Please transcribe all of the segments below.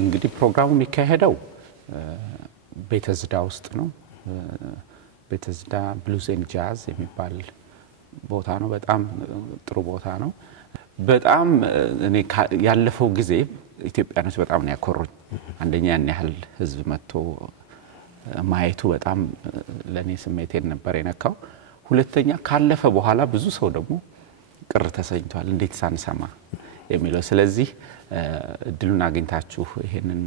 እንግዲህ ፕሮግራሙ የሚካሄደው ቤተዝዳ ውስጥ ነው ቤተዝዳ ብሉዝ ኤንድ ጃዝ የሚባል ቦታ ነው በጣም ጥሩ ቦታ ነው በጣም እኔ ያለፈው ጊዜ ኢትዮጵያኖች በጣም ነው ያኮሩኝ አንደኛ ያን ያህል ህዝብ መጥቶ ማየቱ በጣም ለኔ ስሜቴን ነበር የነካው ሁለተኛ ካለፈ በኋላ ብዙ ሰው ደግሞ ቅር ተሰኝቷል እንዴት ሳንሰማ የሚለው ስለዚህ እድሉን አግኝታችሁ ይሄንን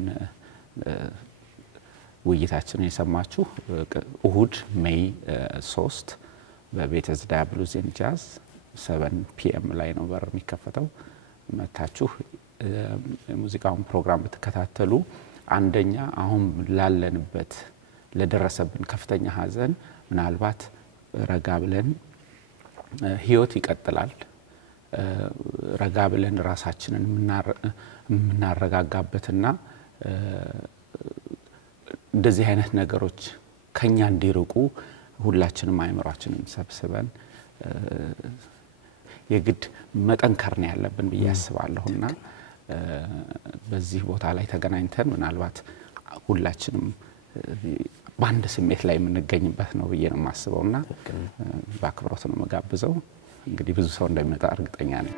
ውይይታችንን የሰማችሁ እሁድ ሜይ 3 በቤተዝዳ ብሉዝ ኤንድ ጃዝ 7 PM ላይ ነው በር የሚከፈተው መታችሁ የሙዚቃውን ፕሮግራም ተከታተሉ አንደኛ አሁን ላለንበት ለደረሰብን ከፍተኛ ሀዘን ምናልባት ረጋ ብለን ህይወት ይቀጥላል ረጋ ብለን ራሳችንን ምናረጋጋበትና እንደዚህ አይነት ነገሮች ከኛ እንዲርቁ ሁላችንም አይምራችንን ሰብስበን የግድ መጠንከር ነው ያለብን በያስባለሁና በዚህ ቦታ ላይ ተገናኝተን ምናልባት ሁላችንም ባንድ ስሜት ላይ የምንገኝበት ነው በየነ ማስበውና ባክብሮት ነው መጋብዘው እንግዲህ ብዙ ሰው እንደሚመጣ እርግጠኛ ነኝ